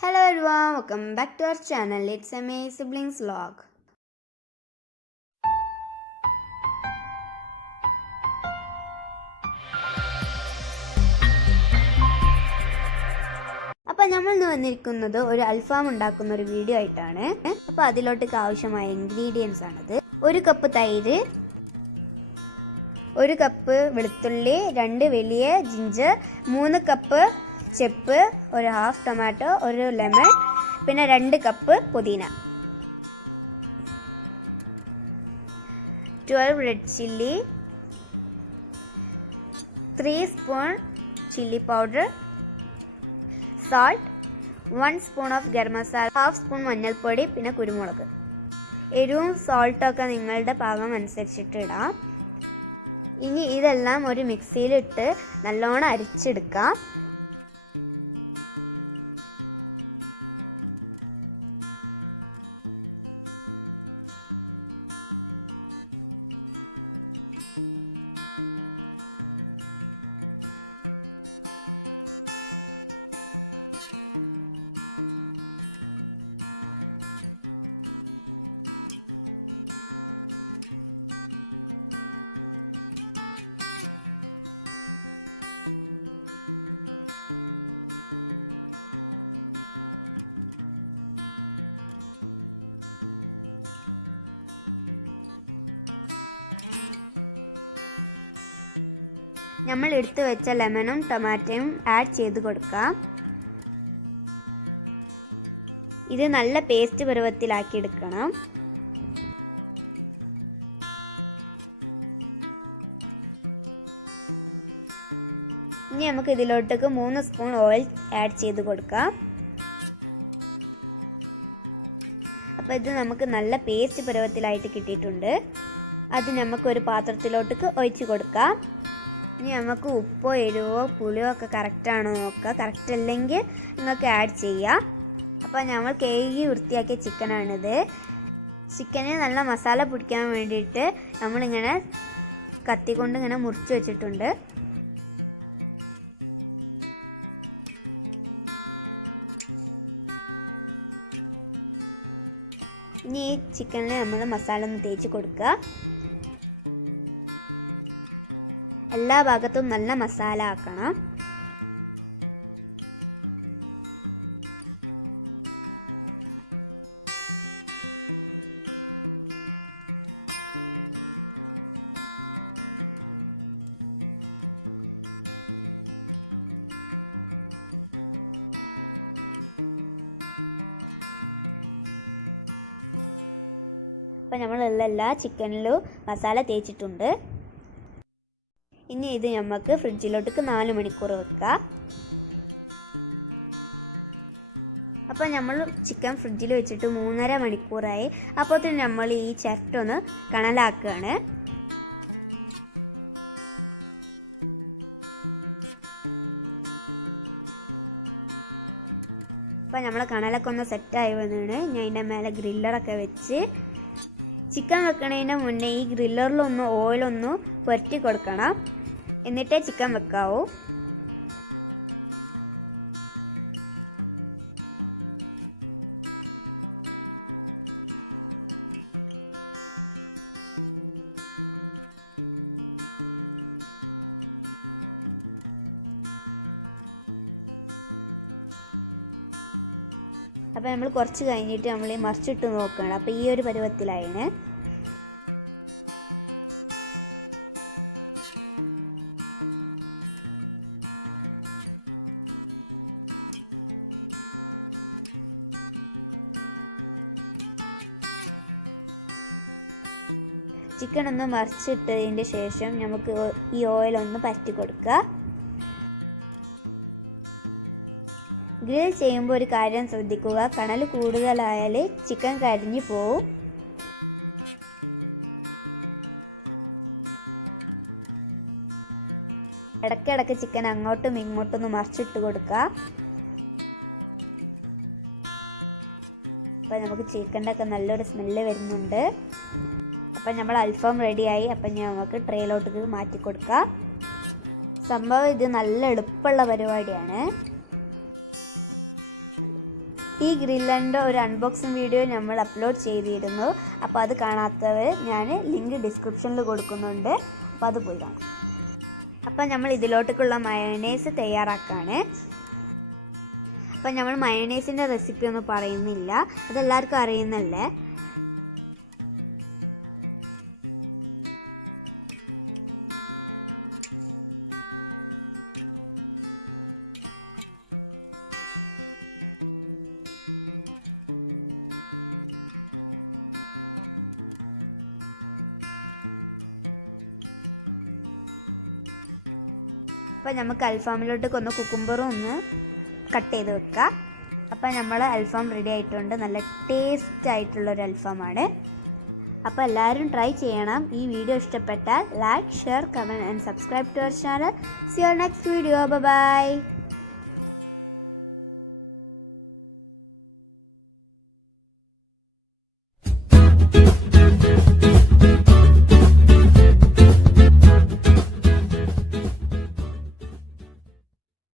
Hello everyone, welcome back to our channel. It's MA Siblings Vlog. അപ്പോൾ നമ്മൾ ഇന്ന് വന്നിരിക്കുന്നത് ഒരു അൽഫാം ഉണ്ടാക്കുന്ന ഒരു വീഡിയോ ആയിട്ടാണ്. അപ്പോൾ അതിലോട്ടേക്ക് ആവശ്യമായ ഇൻഗ്രീഡിയൻസ് ആണത്. 1 കപ്പ് തൈര്, 1 കപ്പ് വെളുത്തുള്ളി, 2 വലിയ ജിഞ്ചർ, 3 കപ്പ് ചെപ്പ്, 1/2 ടൊമാറ്റോ, 1 ലെമൺ, പിന്നെ 2 കപ്പ് പുതിന, 12 red chilli, 3 spoon chilli powder, salt, 1 spoon of garam masala, 1/2 spoon മഞ്ഞൾപ്പൊടി, പിന്നെ കുരുമുളക്. എരിവും സോൾട്ടൊക്കെ നിങ്ങളുടെ പാകം അനുസരിച്ചിട്ട് ഇടാം. ഇനി ഇതെല്ലാം ഒരു മിക്സിയിലിട്ട് നല്ലോണം അരിച്ചെടുക്കാം. നമ്മൾ എടുത്തു വെച്ച ലെമണും ടൊമാറ്റോയും ആഡ് ചെയ്ത് കൊടുക്കാം. ഇത് നല്ല പേസ്റ്റ് പരുവത്തിലാക്കി എടുക്കണം. ഇനി നമുക്ക് ഇതിലോട്ടേക്ക് 3 സ്പൂൺ ഓയിൽ ആഡ് ചെയ്ത് കൊടുക്കാം. അപ്പോൾ ഇത് നമുക്ക് നല്ല പേസ്റ്റ് പരുവത്തിലായിട്ട് കിട്ടിയിട്ടുണ്ട്. അത് നമുക്കൊരു പാത്രത്തിലോട്ടേക്ക് ഒഴിച്ച് കൊടുക്കാം. ഇനി നമുക്ക് ഉപ്പോ എരിവോ പുളിയോ ഒക്കെ കറക്റ്റാണോ നോക്കുക. കറക്റ്റ് അല്ലെങ്കിൽ നിങ്ങൾക്ക് ആഡ് ചെയ്യാം. അപ്പോൾ നമ്മൾ കഴുകി വൃത്തിയാക്കിയ ചിക്കനാണിത്. ചിക്കന് നല്ല മസാല പിടിക്കാൻ വേണ്ടിയിട്ട് നമ്മളിങ്ങനെ കത്തി കൊണ്ട് ഇങ്ങനെ മുറിച്ച് വെച്ചിട്ടുണ്ട്. ഇനി ഈ ചിക്കനിൽ നമ്മൾ മസാല ഒന്ന് തേച്ച് കൊടുക്കുക. എല്ലാ ഭാഗത്തും നല്ല മസാല ആക്കണം. അപ്പോൾ നമ്മൾ എല്ലാ ചിക്കനിലും മസാല തേച്ചിട്ടുണ്ട്. ഇനി ഇത് നമുക്ക് ഫ്രിഡ്ജിലോട്ടേക്ക് 4 മണിക്കൂർ വെക്കാം. അപ്പോൾ നമ്മൾ ചിക്കൻ ഫ്രിഡ്ജിൽ വെച്ചിട്ട് 3.5 മണിക്കൂറായി. അപ്പോൾ നമ്മൾ ഈ ചിരട്ടൊന്ന് കണലാക്കുകയാണ്. അപ്പോൾ നമ്മൾ കണലൊക്കെ ഒന്ന് സെറ്റായി വന്നിട്ട് ഞാൻ അതിൻ്റെ മേലെ ഗ്രില്ലറൊക്കെ വെച്ച് ചിക്കൻ വെക്കണതിന് മുന്നേ ഈ ഗ്രില്ലറിലൊന്ന് ഓയിലൊന്ന് പുരട്ടി കൊടുക്കണം. എന്നിട്ടേ ചിക്കൻ വെക്കാവൂ. അപ്പോൾ നമ്മൾ കുറച്ച് കഴിഞ്ഞിട്ട് നമ്മൾ ഈ മറിച്ചിട്ട് നോക്കണം. അപ്പോൾ ഈ ഒരു പരുവത്തിലായിന്. ചിക്കൻ ഒന്ന് മറിച്ചിട്ടതിൻ്റെ ശേഷം നമുക്ക് ഈ ഓയിലൊന്ന് പറ്റി കൊടുക്കുക. ഗ്രിൽ ചെയ്യുമ്പോൾ ഒരു കാര്യം ശ്രദ്ധിക്കുക. കണൽ കൂടുതലായാൽ ചിക്കൻ കരിഞ്ഞു പോവും. ഇടയ്ക്കിടയ്ക്ക് ചിക്കൻ അങ്ങോട്ടും ഇങ്ങോട്ടും ഒന്ന് മറിച്ചിട്ട് കൊടുക്കുക. അപ്പോൾ നമുക്ക് ചിക്കൻ്റെ ഒക്കെ നല്ലൊരു സ്മെല്ല് വരുന്നുണ്ട്. അപ്പം നമ്മൾ അൽഫാം റെഡിയായി. അപ്പം നമുക്ക് ട്രേയിലോട്ട് മാറ്റി കൊടുക്കാം. സംഭവം ഇത് നല്ല എളുപ്പമുള്ള പരിപാടിയാണ്. ഈ ഗ്രില്ലറിൻ്റെ ഒരു അൺബോക്സിങ് വീഡിയോ നമ്മൾ അപ്ലോഡ് ചെയ്തിരുന്നു. അപ്പോൾ അത് കാണാത്തവർ ഞാൻ ലിങ്ക് ഡിസ്ക്രിപ്ഷനിൽ കൊടുക്കുന്നുണ്ട്. അപ്പോൾ അത് പോയി കാണാം. അപ്പോൾ നമ്മൾ ഇതിലോട്ടേക്കുള്ള മയോണൈസ് തയ്യാറാക്കുകയാണ്. അപ്പോൾ നമ്മൾ മയോണൈസിൻ്റെ റെസിപ്പി ഒന്നും പറയുന്നില്ല, അതെല്ലാവർക്കും അറിയുന്നല്ലേ. അപ്പോൾ നമുക്ക് അൽഫാമിലോട്ടേക്ക് ഒന്ന് കുക്കുംബറും ഒന്ന് കട്ട് ചെയ്ത് വെക്കുക. അപ്പോൾ നമ്മൾ അൽഫാം റെഡി ആയിട്ടുണ്ട്. നല്ല ടേസ്റ്റ് ആയിട്ടുള്ളൊരു അൽഫാമാണ്. അപ്പോൾ എല്ലാവരും ട്രൈ ചെയ്യണം. ഈ വീഡിയോ ഇഷ്ടപ്പെട്ടാൽ like, share, comment and subscribe to our channel. See you next video. By.